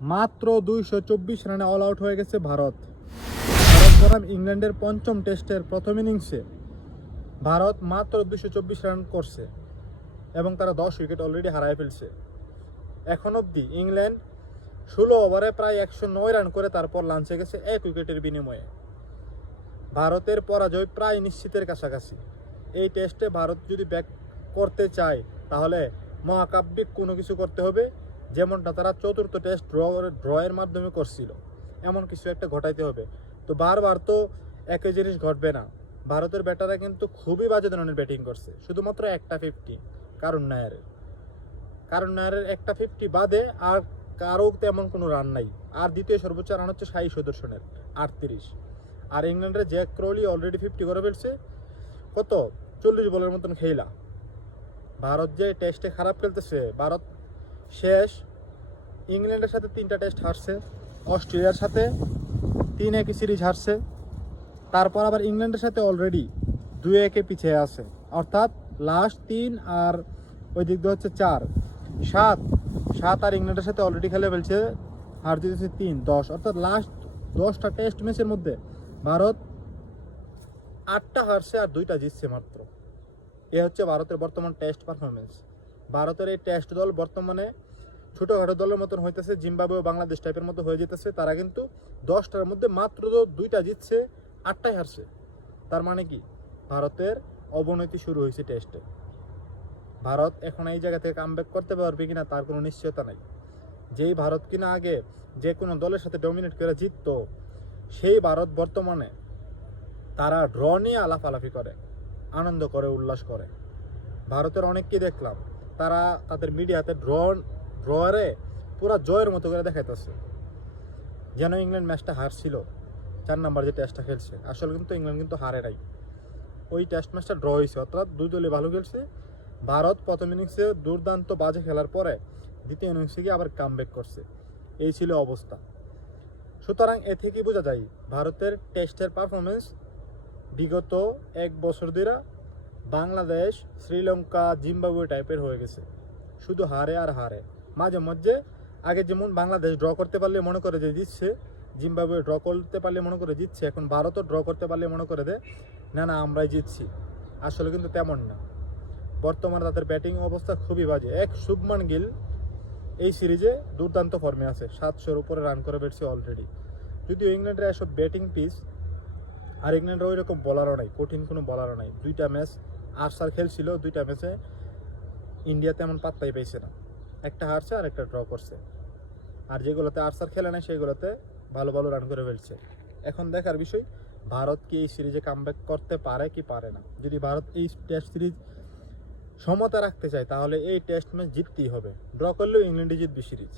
মাত্র 224 রানে all out হয়ে গেছে ভারত। ভারত বনাম ইংল্যান্ডের পঞ্চম টেস্টের প্রথম ইনিংসে ভারত মাত্র 224 রান করছে এবং তারা 10 উইকেট অলরেডি হারায় ফেলছে। এখন অবধি ইংল্যান্ড 16 ওভারে প্রায় 109 রান করে তারপর লাঞ্চে গেছে 1 উইকেটের বিনিময়ে। ভারতের পরাজয় প্রায় নিশ্চিতের কাছাকাছি। এই টেস্টে ভারত যদি ব্যাক করতে চায় তাহলে মহাকাব্যিক কোনো কিছু করতে হবে, যেমনটা তারা চতুর্থ টেস্ট ড্রয়ের মাধ্যমে করছিল, এমন কিছু একটা ঘটাইতে হবে। তো বারবার তো একই জিনিস ঘটবে না। ভারতের ব্যাটাররা কিন্তু খুবই বাজে ধরনের ব্যাটিং করছে, শুধুমাত্র একটা 50 কারণ নায়ারের একটা 50 বাদে আর কারো তেমন কোনো রান নাই। আর দ্বিতীয় সর্বোচ্চ রান হচ্ছে শাহী সুদর্শনের 38। আর ইংল্যান্ডের জ্যাক ক্রলি অলরেডি 50 করে ফেলছে, কত 40 বলের মতন খেলা। ভারত যে টেস্টে খারাপ খেলতেছে, ভারত শেষ ইংল্যান্ডের সাথে 3টা টেস্ট হারছে, অস্ট্রেলিয়ার সাথে 3-1 সিরিজ হারছে, তারপর আবার ইংল্যান্ডের সাথে অলরেডি 2-1 পিছিয়ে আছে। অর্থাৎ লাস্ট 3 আর ওই দিক দিয়ে হচ্ছে 4-7 আর ইংল্যান্ডের সাথে অলরেডি খেলে ফেলছে, হার জিতেছে 3-10। অর্থাৎ লাস্ট 10টা টেস্ট ম্যাচের মধ্যে ভারত 8টা হারছে আর 2টা জিতছে মাত্র। এ হচ্ছে ভারতের বর্তমান টেস্ট পারফরমেন্স। ভারতের এই টেস্ট দল বর্তমানে ছোটোখাটো দলের মতন হইতেছে, জিম্বাবুয়ে ও বাংলাদেশ টাইপের মতো হয়ে যেতেছে। তারা কিন্তু 10টার মধ্যে মাত্র 2টা জিতছে, 8টাই হারছে। তার মানে কি ভারতের অবনতি শুরু হয়েছে টেস্টে। ভারত এখন এই জায়গা থেকে কামব্যাক করতে পারবে কিনা তার কোনো নিশ্চয়তা নাই। যেই ভারত কিনা আগে যে কোনো দলের সাথে ডমিনেট করে জিততো, সেই ভারত বর্তমানে তারা ড্র নিয়ে আলাফালাফি করে, আনন্দ করে, উল্লাস করে। ভারতের অনেককে দেখলাম তারা তাদের মিডিয়াতে ড্রয়ে পুরা জয়ের মতো করে দেখাইতেছে, যেন ইংল্যান্ড ম্যাচটা হারছিল 4 নাম্বার যে টেস্টটা খেলছে। আসলে কিন্তু ইংল্যান্ড কিন্তু হারে নাই, ওই টেস্ট ম্যাচটা ড্র হয়েছে। অর্থাৎ দুই দলই ভালো খেলছে। ভারত প্রথম ইনিংসে দুর্দান্ত বাজে খেলার পরে দ্বিতীয় ইনিংসে গিয়ে আবার কামব্যাক করছে। এই ছিল অবস্থা। সুতরাং এ থেকেই বোঝা যায় ভারতের টেস্টের পারফরমেন্স বিগত 1 বছর ধরে বাংলাদেশ, শ্রীলঙ্কা, জিম্বাবুয়ে টাইপের হয়ে গেছে। শুধু হারে আর হারে। মাঝে মধ্যে আগে যেমন বাংলাদেশ ড্র করতে পারলে মনে করে যে জিতছে, জিম্বাবুয়ে ড্র করতে পারলে মনে করে জিতছে, এখন ভারতও ড্র করতে পারলে মনে করে দে না না আমরাই জিতছি। আসলে কিন্তু তেমন না। বর্তমানে তাদের ব্যাটিং অবস্থা খুবই বাজে। শুভমান গিল এই সিরিজে দুর্দান্ত ফর্মে আছে, 700-র উপরে রান করে ফেলছে অলরেডি। যদিও ইংল্যান্ডের এসব ব্যাটিং পিচ, আর ইংল্যান্ডের ওই রকম বলারও নাই, কঠিন কোনো বলারও নাই। 2টা ম্যাচ আর্চার খেলছিল, 2টা ম্যাচে ইন্ডিয়া তেমন পাত্তাই পাইছে না। একটা হারছে আর একটা ড্র করছে। আর যেগুলোতে আর্চার খেলে নাই সেগুলোতে ভালো ভালো রান করে ফেলছে। এখন দেখার বিষয় ভারত কি এই সিরিজে কামব্যাক করতে পারে কি পারে না। যদি ভারত এই টেস্ট সিরিজ সমতা রাখতে চায় তাহলে এই টেস্ট ম্যাচ জিততেই হবে। ড্র করলেও ইংল্যান্ডই জিতবে সিরিজ।